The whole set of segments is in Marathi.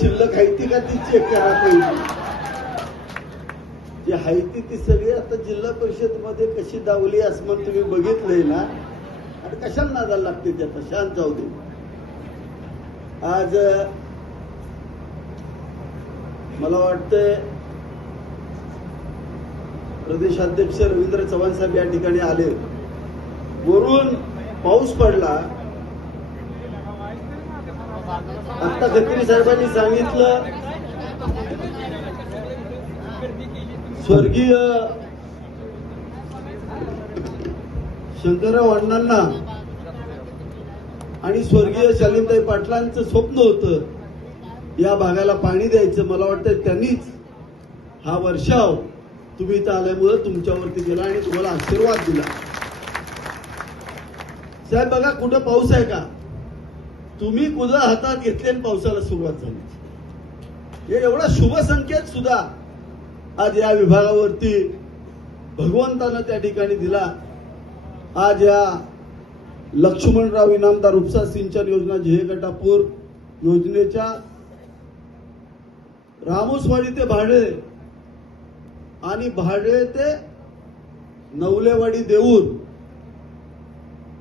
शिल्लक हायती का ती चेक करा पाहिजे. जे हायती ती सगळी आता जिल्हा परिषद मध्ये कशी दावली असं मग तुम्ही बघितलंय ना. आणि कशाला नादाला लागते ते आता शांत जाऊ दे. आज मला वाटतंय प्रदेशाध्यक्ष रवींद्र चव्हाण साहेब या ठिकाणी आले. वरून पाऊस पडला. आता खत्री साहेबांनी सांगितलं स्वर्गीय शंकरराव अण्णांना आणि स्वर्गीय शालिनताई पाटलांचं स्वप्न होतं या भागाला पाणी द्यायचं. मला वाटतं त्यांनीच हा वर्षाव तुम्ही इथं आल्यामुळे तुमच्यावरती गेला आणि तुम्हाला आशीर्वाद दिला. साहेब बघा कुठं पाऊस आहे का. तुम्ही कुदळ हातात घेतले आणि पावसाला सुरुवात झाली. हे एवढा शुभ संकेत सुद्धा आज या विभागावरती भगवंतानं त्या ठिकाणी दिला. आज या लक्ष्मणराव इनामदार उपसा सिंचन योजना जेहेगटापूर योजनेच्या रामोसवाडी ते भाडे आणि भाडे ते नवलेवाडी देऊर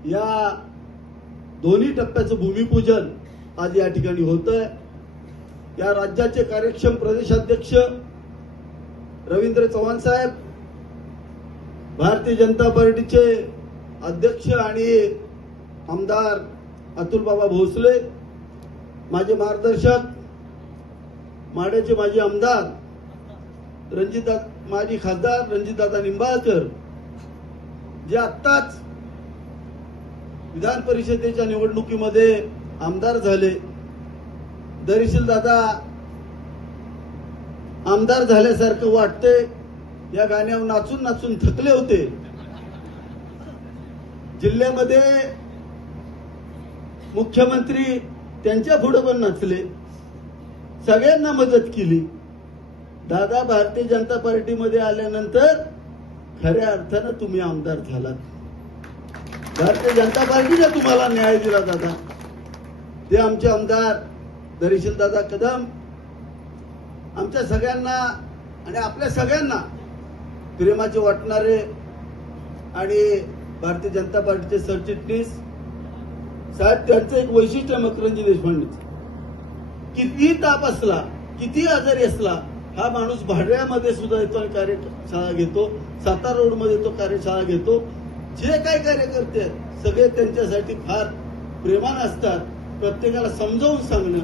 या दोन्ही टप्प्याचं भूमिपूजन आज या ठिकाणी होतंय. या राज्याचे कार्यक्षम प्रदेशाध्यक्ष रवींद्र चव्हाण साहेब, भारतीय जनता पार्टीचे अध्यक्ष आणि आमदार अतुल बाबा भोसले, माझे मार्गदर्शक माड्याचे माजी आमदार माजी खासदार रणजितदादा निंबाळकर, जे आत्ताच विधान परिषदेच्या निवडणुकीमध्ये आमदार झाले. दरीशील दादा आमदार झाल्यासारखं वाटते. या गाण्यावर नाचून नाचून थकले होते. जिल्ह्यामध्ये मुख्यमंत्री त्यांच्या पुढे पण नाचले, सगळ्यांना मदत केली. दादा भारतीय जनता पार्टीमध्ये आल्यानंतर खऱ्या अर्थानं तुम्ही आमदार झालात. भारतीय जनता पार्टीने तुम्हाला न्याय दिला दादा. ते आमचे आमदार दरीशील दादा कदम आमच्या सगळ्यांना आणि आपल्या सगळ्यांना प्रेमाचे वाटणारे आणि भारतीय जनता पार्टीचे सरचिटणीस साहेब, त्यांचं एक वैशिष्ट्य मकरंजी देशपांडेचं. कितीही ताप असला, किती आजारी असला, हा माणूस भाडऱ्यामध्ये सुद्धा येतो आणि कार्यशाळा घेतो. सातारा रोड मध्ये तो कार्यशाळा घेतो. जे काही कार्यकर्ते आहेत सगळे त्यांच्यासाठी फार प्रेमानं असतात. प्रत्येकाला समजावून सांगणं,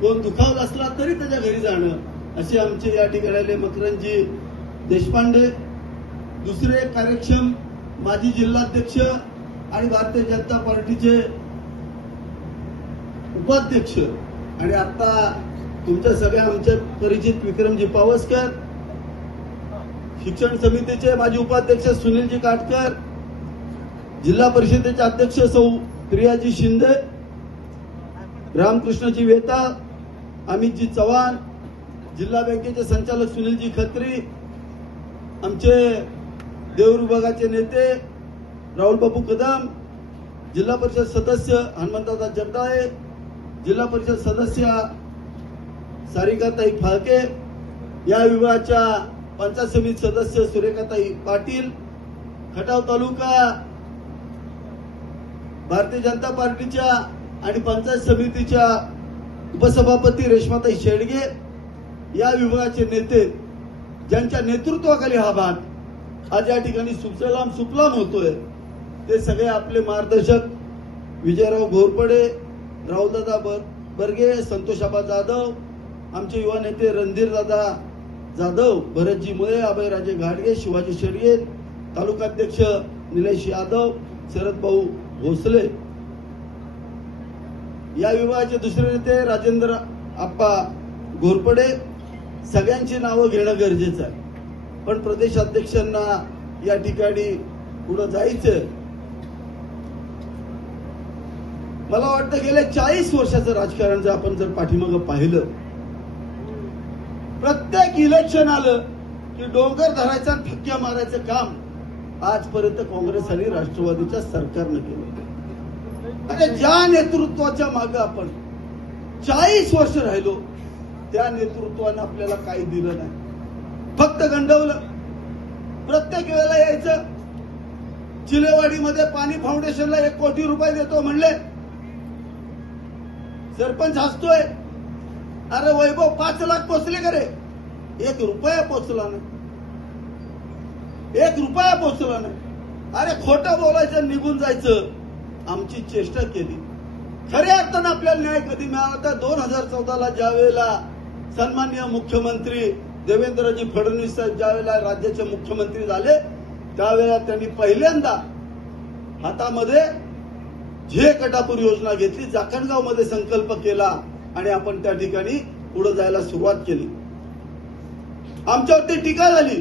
कोण दुखावला असला तरी त्याच्या घरी जाणं, असे आमचे या ठिकाणी मकरंजी देशपांडे. दुसरे कार्यक्षम माजी जिल्हाध्यक्ष आणि भारतीय जनता पार्टीचे उपाध्यक्ष आणि आता तुमच्या सगळ्या आमचे परिचित विक्रमजी पावसकर, शिक्षण समितीचे माजी उपाध्यक्ष सुनीलजी काटकर, जिल्हा परिषदेचे अध्यक्ष सौ प्रियाजी शिंदे, रामकृष्णजी वेता, अमितजी चव्हाण, जिल्हा बँकेचे संचालक सुनीलजी खत्री, आमचे देऊर विभागाचे नेते राहुल बापू कदम, जिल्हा परिषद सदस्य हनुमंतदादा जगदाळे, जिल्हा परिषद सदस्य सारिकाताई फाळके, या विभागाच्या पंचायत समिती सदस्य सुरेखाताई पाटील, खटाव तालुका भारतीय जनता पार्टीच्या आणि पंचायत समितीच्या उपसभापती रेश्माताई शेडगे, या विभागाचे नेते ज्यांच्या नेतृत्वाखाली हा भाग आज या ठिकाणी सुफलाम सुफलाम होतोय, ते सगळे आपले मार्गदर्शक विजयराव घोरपडे, राहुलदादा बर्गे, संतोषाबा जाधव, आमचे युवा नेते रणधीरदादा जाधव, भरतजी मुळे, अभयराजे घाडगे, शिवाजी शेडगे, तालुकाध्यक्ष निलेश यादव, शरद भाऊ भोसले, या विभागाचे दुसरे नेते राजेंद्र आप्पा घोरपडे. सगळ्यांची नावं घेणं गरजेचं आहे. पण प्रदेशाध्यक्षांना या ठिकाणी पुढे जायचं. मला वाटतं गेल्या 40 वर्षाचं राजकारण जर आपण जर पाठीमागं पाहिलं, प्रत्येक इलेक्शन आलं की डोंगर धरायचा, ठक्क्या मारायचं काम आजपर्यंत काँग्रेस आणि राष्ट्रवादीच्या सरकारनं केलं. आता ज्या नेतृत्वाच्या मागे आपण 40 वर्ष राहिलो, त्या नेतृत्वानं आपल्याला काही दिलं नाही, फक्त गंडवलं. प्रत्येक वेळेला यायचं, चिलेवाडीमध्ये पाणी फाउंडेशनला 1 कोटी रुपये देतो म्हणले, सरपंच हसतोय. अरे वैभव 5 लाख पोचले का रे? 1 रुपया पोचला नाही, 1 रुपया पोचला नाही. अरे खोटं बोलायचं, निघून जायचं. आमची चेष्टा केली. खऱ्या अर्थानं आपल्याला न्याय कधी मिळाला तर 2014ला ज्यावेळेला सन्माननीय मुख्यमंत्री देवेंद्रजी फडणवीस साहेब ज्यावेळेला राज्याचे मुख्यमंत्री झाले, त्यावेळेला त्यांनी पहिल्यांदा हातामध्ये झे कटापूर योजना घेतली, जाखणगाव मध्ये संकल्प केला आणि आपण त्या ठिकाणी पुढे जायला सुरुवात केली. आमच्यावरती टीका झाली.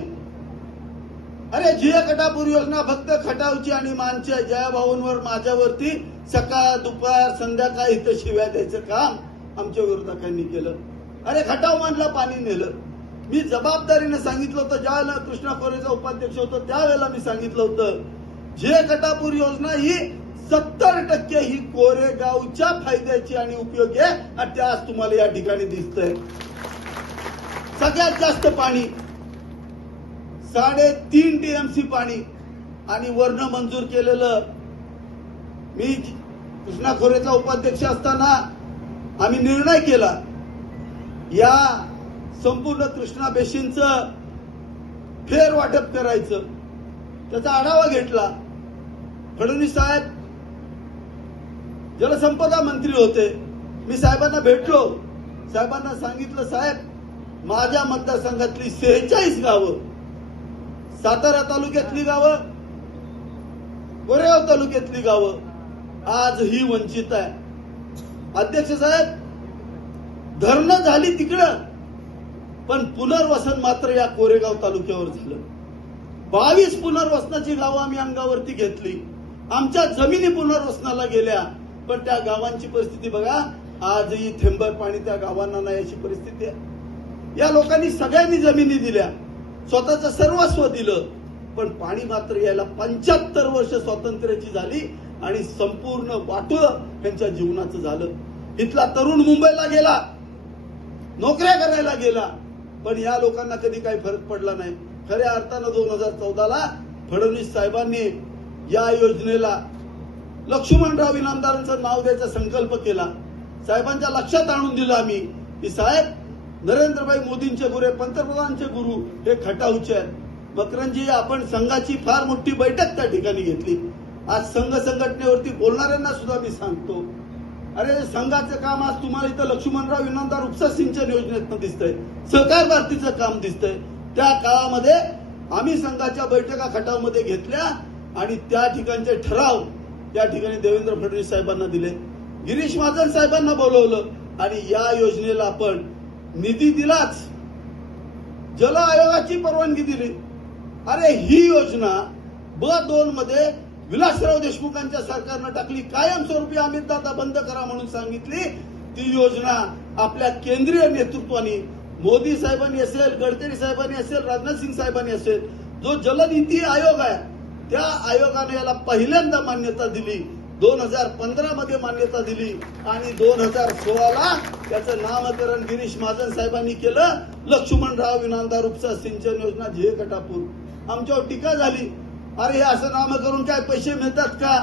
अरे झे कटापूर योजना फक्त खटावची आणि मानच्या जयाभाऊंवर माझ्यावरती सकाळ दुपार संध्याकाळ इथं शिव्या द्यायचं काम आमच्या विरोधकांनी केलं. अरे खटाव मानला पाणी नेलं. मी जबाबदारीने सांगितलं होतं, ज्यावेळेला कृष्णा खोरेचा उपाध्यक्ष होतो त्यावेळेला मी सांगितलं होतं, झे कटापूर योजना ही 70% ही कोरेगावच्या फायद्याची आणि उपयोगी आहे आणि त्या आज तुम्हाला या ठिकाणी दिसतंय. सगळ्यात जास्त पाणी 3.5 TMC पाणी आणि वर्ण मंजूर केलेलं. मी कृष्णा खोरेचा उपाध्यक्ष असताना आम्ही निर्णय केला, या संपूर्ण कृष्णा बेसिनचं फेर वाटप करायचं. त्याचा आढावा घेतला. फडणवीस साहेब जलसंपदा मंत्री होते. मी साहेबांना भेटलो. साहेबांना सांगितलं, साहेब माझ्या मतदारसंघातली 46 गावं, सातारा तालुक्यातली गावं, कोरेगाव तालुक्यातली गावं आजही वंचित आहे. अध्यक्ष साहेब, धरणं झाली तिकडं, पण पुनर्वसन मात्र या कोरेगाव तालुक्यावर झालं. 22 पुनर्वसनाची गावं आम्ही अंगावरती घेतली. आमच्या जमिनी पुनर्वसनाला गेल्या, पण त्या गावांची परिस्थिती बघा, आजही थेंबर पाणी त्या गावांना नाही अशी परिस्थिती आहे. या लोकांनी सगळ्यांनी जमिनी दिल्या, स्वतःचं सर्वस्व दिलं, पण पाणी मात्र यायला 75 वर्ष स्वातंत्र्याची झाली आणि संपूर्ण वाटोळं त्यांच्या जीवनाचं झालं. इथला तरुण मुंबईला गेला, नोकऱ्या करायला गेला, पण या लोकांना कधी काही फरक पडला नाही. खऱ्या अर्थानं 2014ला फडणवीस साहेबांनी या योजनेला लक्ष्मणराव इनामदारांचं नाव द्यायचा संकल्प केला. साहेबांच्या लक्षात आणून दिलं आम्ही की साहेब, नरेंद्रभाई मोदींचे गुरु, पंतप्रधानांचे गुरु हे खटावचे आहेत. मकरंजी, आपण संघाची फार मोठी बैठक त्या ठिकाणी घेतली. आज संघ संघटनेवरती बोलणाऱ्यांना सुद्धा मी सांगतो, अरे संघाचं काम आज तुम्हाला इथं लक्ष्मणराव इनामदार उपसा सिंचन योजनेतनं दिसतंय, सहकार भारतीचं काम दिसतंय. त्या काळामध्ये आम्ही संघाच्या बैठका खटावमध्ये घेतल्या आणि त्या ठिकाणचे ठराव त्या ठिकाणी देवेंद्र फडणवीस साहेबांना दिले. गिरीश महाजन साहेबांना बोलवलं आणि या योजनेला आपण निधी दिलाच, जल आयोगाची परवानगी दिली. अरे ही योजना B2 मध्ये विलासराव देशमुखांच्या सरकारनं टाकली. कायमस्वरूपी अमित दादा बंद करा म्हणून सांगितली. ती योजना आपल्या केंद्रीय नेतृत्वाने, मोदी साहेबांनी असेल, गडकरी साहेबांनी असेल, राजनाथ सिंग साहेबांनी असेल, जो जलनीती आयोग आहे त्या आयोगाने याला पहिल्यांदा मान्यता दिली. 2015 मध्ये मान्यता दिली आणि 2016ला त्याचं नामकरण गिरीश महाजन साहेबांनी केलं, लक्ष्मणराव इनामदार उपसा सिंचन योजना झे कटापूर. आमच्यावर टीका झाली, अरे हे असं नामकरण काय पैसे मिळतात का?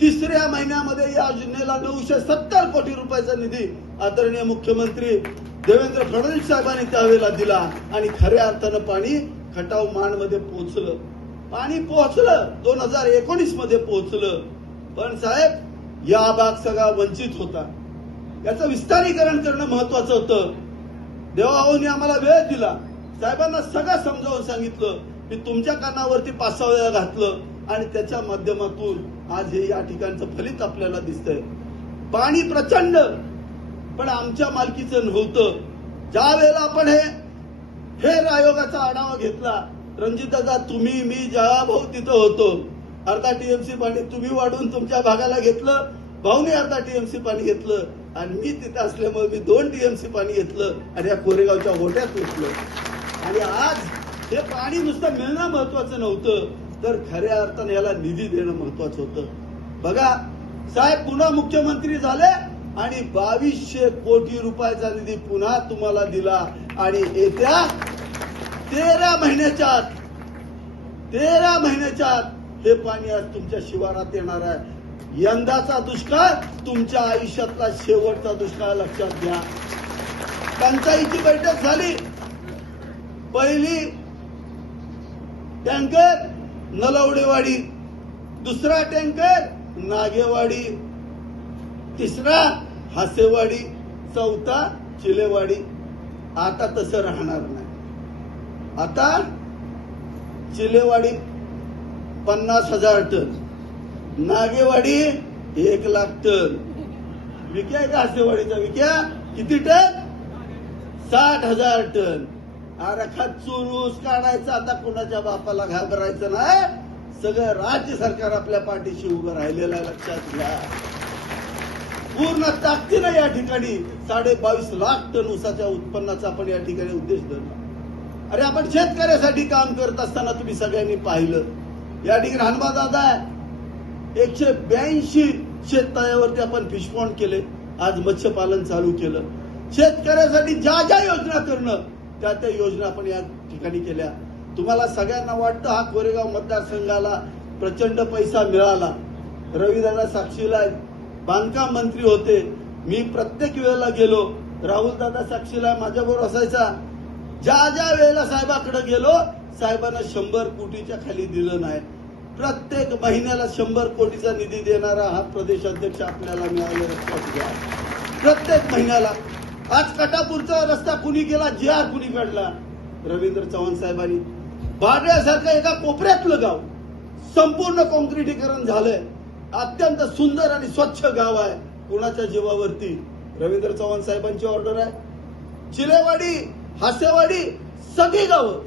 3ऱ्या महिन्यामध्ये या योजनेला 970 कोटी रुपयाचा निधी आदरणीय मुख्यमंत्री देवेंद्र फडणवीस साहेबांनी त्यावेळेला दिला आणि खऱ्या अर्थानं पाणी खटाव मान मध्ये पोहोचलं. पाणी पोहोचलं, 2019 मध्ये पोहोचलं. पण साहेब, या भाग सगळा वंचित होता. याचं विस्तारीकरण करणं महत्वाचं होतं. देवाभाऊंनी आम्हाला वेळ दिला. साहेबांना सगळं समजावून सांगितलं की तुमच्या कानावरती 5-6 वेळा घातलं आणि त्याच्या माध्यमातून आज हे या ठिकाणचं फलित आपल्याला दिसतंय. पाणी प्रचंड, पण आमच्या मालकीचं नव्हतं. ज्या वेळेला आपण हे आयोगाचा आढावा घेतला, रणजितदादा, तुम्ही, मी, जयाभाऊ तिथं होतो. अर्धा TMC पाणी तुम्ही वाढून तुमच्या भागाला घेतलं, भाऊने अर्धा TMC पाणी घेतलं आणि मी तिथे असल्यामुळे मी 2 TMC पाणी घेतलं आणि या कोरेगावच्या ओढ्यात घेतलं. आणि आज हे पाणी नुसतं मिळणं महत्वाचं नव्हतं, तर खऱ्या अर्थाने याला निधी देणं महत्वाचं होतं. बघा साहेब, पुन्हा मुख्यमंत्री झाले आणि 2200 कोटी रुपयाचा निधी पुन्हा तुम्हाला दिला आणि येत्या 13 महिन्याच्या आत हे पाणी आज तुमच्या शिवारात येणार आहे. यंदाचा दुष्काळ तुमच्या आयुष्यातला शेवटचा दुष्काळ लक्षात घ्या. टंचाईची बैठक झाली. पहिली टँकर नलवडेवाडी, दुसरा टँकर नागेवाडी, तिसरा हासेवाडी, चौथा चिलेवाडी. आता तसं राहणार नाही. आता चिलेवाडी 50,000 टन, नागेवाडी 1,00,000 टन. विक्या आहे का हासेवाडीचा? विक्या किती टन? 60,000 टन. अरे खच्चूर ऊस काढायचा. आता कुणाच्या बापाला घाबरायचं नाही. सगळं राज्य सरकार आपल्या पाठीशी उभं राहिलेलं आहे. लक्षात घ्या. पूर्ण ताकदीनं या ठिकाणी 22.5 लाख टन ऊसाच्या उत्पन्नाचा आपण या ठिकाणी उद्देश धरला. अरे आपण शेतकऱ्यासाठी काम करत असताना तुम्ही सगळ्यांनी पाहिलं. या ठिकाणी हनुमा दादा 182 शेततळ्यावरती आपण फिशपॉन्ड केले. आज मत्स्यपालन चालू केलं. शेतकऱ्यासाठी ज्या ज्या योजना करणं त्या योजना आपण या ठिकाणी केल्या. तुम्हाला सगळ्यांना वाटतं हा कोरेगाव मतदारसंघाला प्रचंड पैसा मिळाला. रविदादा साक्षीला बांधकाम मंत्री होते. मी प्रत्येक वेळेला गेलो. राहुल दादा साक्षीला माझ्याबरोबर असायचा. ज्या ज्या वेळेला साहेबाकडे गेलो साहेबांना 100 कोटीच्या खाली दिलं नाही. प्रत्येक महिन्याला 100 कोटीचा निधी देणारा हा प्रदेश अध्यक्ष आपल्याला मिळाले. लक्षात घ्या. प्रत्येक महिन्याला. आज कटापूरचा रस्ता कुणी केला? JR कुणी काढला? रवींद्र चव्हाण साहेबांनी. बारड्यासारखं एका कोपऱ्यातलं गाव संपूर्ण कॉन्क्रिटीकरण झालंय. अत्यंत सुंदर आणि स्वच्छ गाव आहे. कुणाच्या जीवावरती? रवींद्र चव्हाण साहेबांची ऑर्डर आहे. चिलेवाडी, हासेवाडी सगळी गावं,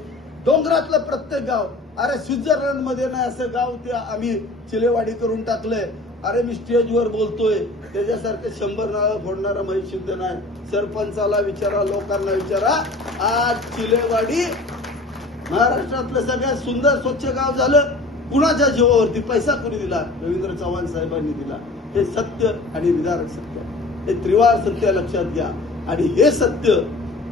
डोंगरातलं प्रत्येक गाव. अरे स्वित्झर्लंड मध्ये नाही असं गाव ते आम्ही चिलेवाडी करून टाकलंय. अरे मी स्टेजवर बोलतोय त्याच्यासारखं 100 नाळं फोडणारा महेश शिंदे नाही. सरपंचाला विचारा, लोकांना विचारा. आज चिलेवाडी महाराष्ट्रातलं सगळ्यात सुंदर स्वच्छ गाव झालं. कुणाच्या जीवावरती? पैसा कुणी दिला? रवींद्र चव्हाण साहेबांनी दिला. हे सत्य आणि विदारक सत्य, हे त्रिवार सत्य लक्षात घ्या. आणि हे सत्य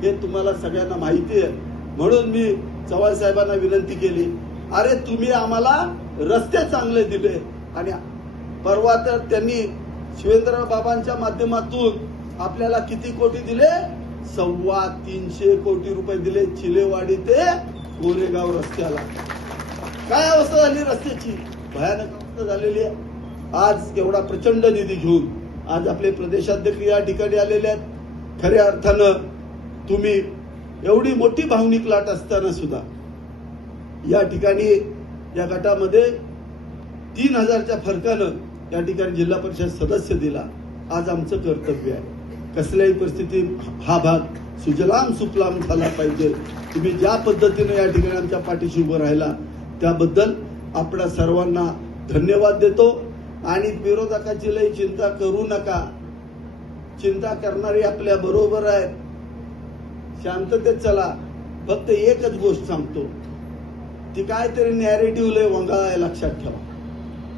हे तुम्हाला सगळ्यांना माहिती आहे. म्हणून मी चव्हाण साहेबांना विनंती केली, अरे तुम्ही आम्हाला रस्ते चांगले दिले. आणि परवा तर त्यांनी शिवेंद्र बाबांच्या माध्यमातून आपल्याला किती कोटी दिले? 325 कोटी रुपये दिले चिलेवाडी ते कोरेगाव रस्त्याला. काय अवस्था झाली रस्त्याची? भयानक अवस्था झालेली आहे. आज एवढा प्रचंड निधी घेऊन आज आपले प्रदेशाध्यक्ष या ठिकाणी आलेले आहेत. खऱ्या अर्थानं तुम्ही एवढी मोठी भावनिक लाट असताना सुद्धा या ठिकाणी या गटामध्ये 3000च्या फरकानं या ठिकाणी जिल्हा परिषद सदस्य दिला. आज आमचं कर्तव्य आहे कसल्याही परिस्थितीत हा भाग सुजलाम सुफलाम झाला पाहिजे. तुम्ही ज्या पद्धतीने या ठिकाणी आमच्या पाठीशी उभं राहिला त्याबद्दल आपल्या सर्वांना धन्यवाद देतो. आणि विरोधकाची लई चिंता करू नका. चिंता करणारी आपल्या बरोबर आहे. शांततेत चला. फक्त एकच गोष्ट सांगतो, ती काहीतरी नॅरेटिव्ह लय वंगाळ आहे लक्षात ठेवा.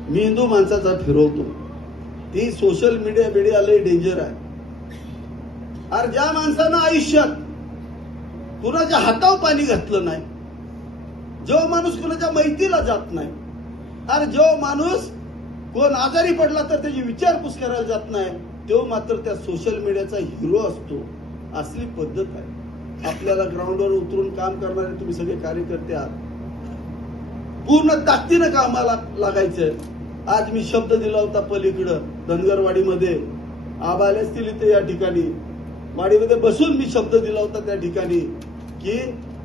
मी हिंदू माणसाचा फिरवतो. ती सोशल मीडिया लय डेंजर आहे. अरे ज्या माणसानं आयुष्यात कुणाच्या हातावर पाणी घातलं नाही, जो माणूस कुणाच्या मैतीला जात नाही, अरे जो माणूस कोण आजारी पडला तर त्याची विचारपूस करायला जात नाही, तो मात्र त्या सोशल मीडियाचा हिरो असतो. असली पद्धत आहे. आपल्याला ग्राउंडवर उतरून काम करणारे तुम्ही सगळे कार्यकर्ते आहात. पूर्ण ताकदीनं कामाला लागायचंय. आज मी शब्द दिला होता पलीकडं धनगरवाडीमध्ये. आबा आले असतील इथे या ठिकाणी वाडीमध्ये बसून मी शब्द दिला होता त्या ठिकाणी की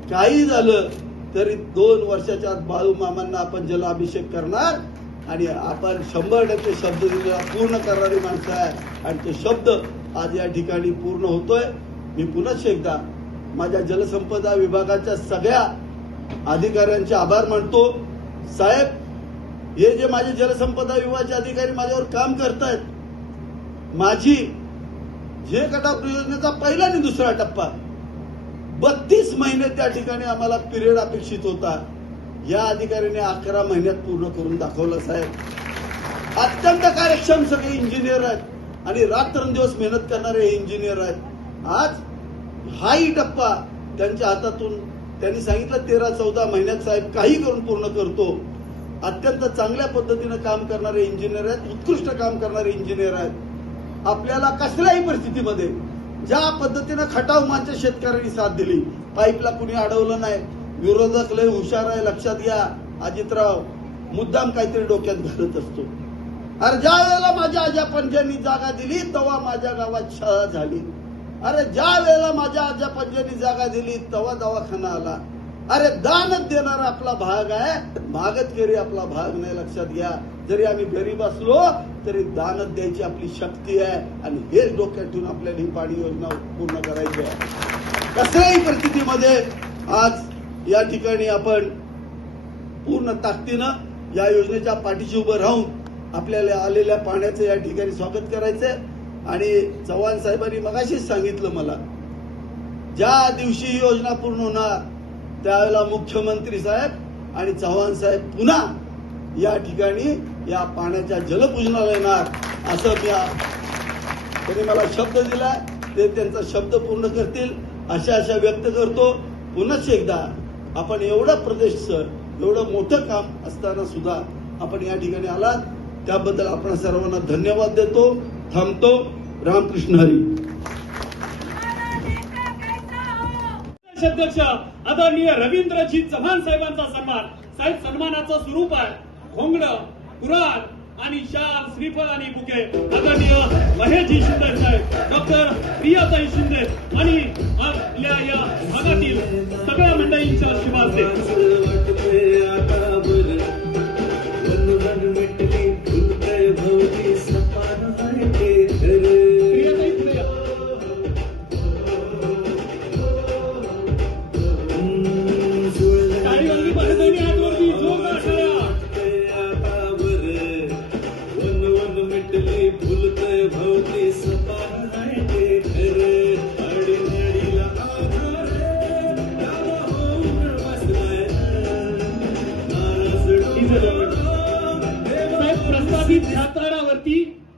काही झालं तरी 2 वर्षाच्या आत बाळू मामांना आपण जलाभिषेक करणार. आणि आपण 100% शब्द दिलेला पूर्ण करणारी माणसं आहे. आणि तो शब्द आज या ठिकाणी पूर्ण होतोय. मी पुन्हा एकदा माझ्या जलसंपदा विभागाच्या सगळ्या अधिकाऱ्यांचे आभार मानतो. साहेब, हे जे माझे जलसंपदा विभागाचे अधिकारी माझ्यावर काम करतायत, माझी जे कटाप योजनेचा पहिला आणि दुसरा टप्पा 32 महिने त्या ठिकाणी आम्हाला पिरियड अपेक्षित होता, या अधिकाऱ्याने 11 महिन्यात पूर्ण करून दाखवलं. साहेब, अत्यंत कार्यक्षम सगळे इंजिनियर आहेत. आणि रात्रंदिवस मेहनत करणारे इंजिनियर आहेत. आज हाही टप्पा त्यांच्या हातातून त्यांनी सांगितलं 13-14 महिन्यात साहेब काही करून पूर्ण करतो. अत्यंत चांगल्या पद्धतीनं काम करणारे इंजिनियर आहेत, उत्कृष्ट काम करणारे इंजिनियर आहेत. आपल्याला कसल्याही परिस्थितीमध्ये ज्या पद्धतीनं खटाव मानच्या शेतकऱ्यांनी साथ दिली, पाईपला कुणी अडवलं नाही. विरोधक लय हुशार आहे, लक्षात घ्या. अजितराव मुद्दाम काहीतरी डोक्यात घालत असतो. अरे ज्या वेळेला माझ्या आजा पंजांनी जागा दिली तेव्हा माझ्या गावात शाळा झाली. अरे ज्या वेळेला माझ्या आजा पंजांनी जागा दिली तेव्हा दवाखाना आला. अरे दानच देणारा आपला भाग आहे, मागतकरी आपला भाग नाही. लक्षात घ्या. जरी आम्ही गरीब असलो तरी दानच द्यायची आपली शक्ती आहे आणि हेच डोक्यात ठेवून आपल्याला ही पाणी योजना पूर्ण करायची आहे. कसल्याही परिस्थितीमध्ये आज या ठिकाणी आपण पूर्ण ताकदीनं या योजनेच्या पाठीशी उभं राहून आपल्याला आलेल्या पाण्याचं या ठिकाणी स्वागत करायचंय. आणि चव्हाण साहेबांनी मगाशीच सांगितलं मला, ज्या दिवशी ही योजना पूर्ण होणार त्यावेळेला मुख्यमंत्री साहेब आणि चव्हाण साहेब पुन्हा या ठिकाणी या पाण्याच्या जलपूजनाला येणार असं त्यांनी मला शब्द दिला. ते त्यांचा शब्द पूर्ण करतील अशा व्यक्त करतो. पुन्हा एकदा आपण एवढं प्रदेशचं एवढं मोठं काम असताना सुद्धा आपण या ठिकाणी आलात त्याबद्दल आपण सर्वांना धन्यवाद देतो. थांबतो. रामकृष्ण हरी. अध्यक्ष आदरणीय रवींद्रजी चव्हाण साहेबांचा सन्मान. साहेब सन्मानाचं स्वरूप आहे घोंगडं, कुराण आणि शाल, श्रीफळ आणि बुके. आदरणीय महेशजी शिंदे साहेब, डॉक्टर प्रियाताई शिंदे आणि आपल्या या भागातील सगळ्या मंडळींच्या शुभास्ते.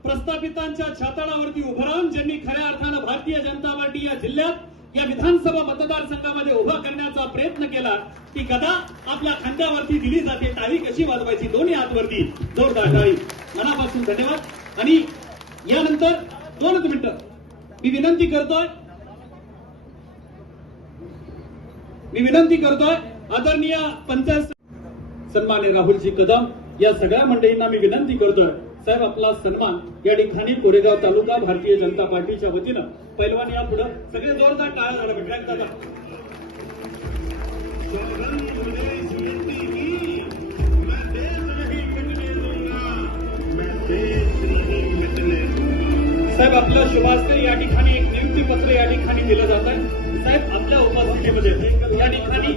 प्रस्थापितांच्या छाताडावरती उभं राहून ज्यांनी खऱ्या अर्थानं भारतीय जनता पार्टी या जिल्ह्यात या विधानसभा मतदारसंघामध्ये उभा करण्याचा प्रयत्न केला, ती गदा आपल्या खांद्यावरती दिली जाते. टाळी कशी वाजवायची? दोन्ही हातवरती जोरदार टाळी. मनापासून धन्यवाद. आणि यानंतर 2 मिनिटं मी विनंती करतोय आदरणीय पंचायत सन्मान्य राहुलजी कदम या सगळ्या मंडळींना मी विनंती करतोय, साहेब आपला सन्मान या ठिकाणी कोरेगाव तालुका भारतीय जनता पार्टीच्या वतीनं पैलवान या पुढे सगळे जोरदार टाळ्या झाला भेटल्या. साहेब आपल्या शुभास्ते या ठिकाणी एक नियुक्ती पत्र या ठिकाणी दिलं जात आहे. साहेब आपल्या उपस्थितीमध्ये या ठिकाणी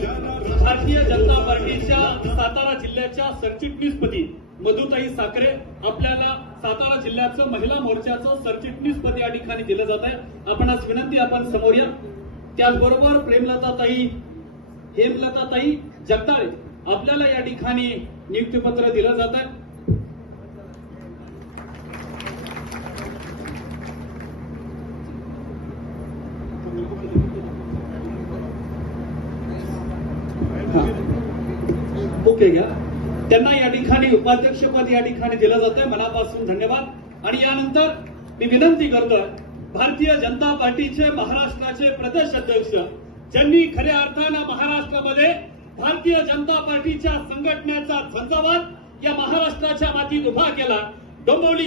भारतीय जनता पार्टीच्या सातारा जिल्ह्याच्या सरचिटणीसपदी मधुताई साखरे आपल्याला सातारा जिल्ह्याचं महिला मोर्चाचं सरचिटणीसपद या ठिकाणी दिलं जात आहे. आपणास विनंती आपण समोर या. त्याचबरोबर हेमलताताई जगदाळे आपल्याला या ठिकाणी नियुक्तीपत्र दिलं जात आहे. ओके घ्या. त्यांना या ठिकाणी उपाध्यक्षपद या ठिकाणी दिलं जातंय. मनापासून धन्यवाद. आणि यानंतर मी विनंती करतोय भारतीय जनता पार्टीचे महाराष्ट्राचे प्रदेश अध्यक्ष ज्यांनी खऱ्या अर्थानं महाराष्ट्रामध्ये भारतीय जनता पार्टीच्या संघटनेचा झंझावात या महाराष्ट्राच्या मातीत उभा केला, डोंबिवली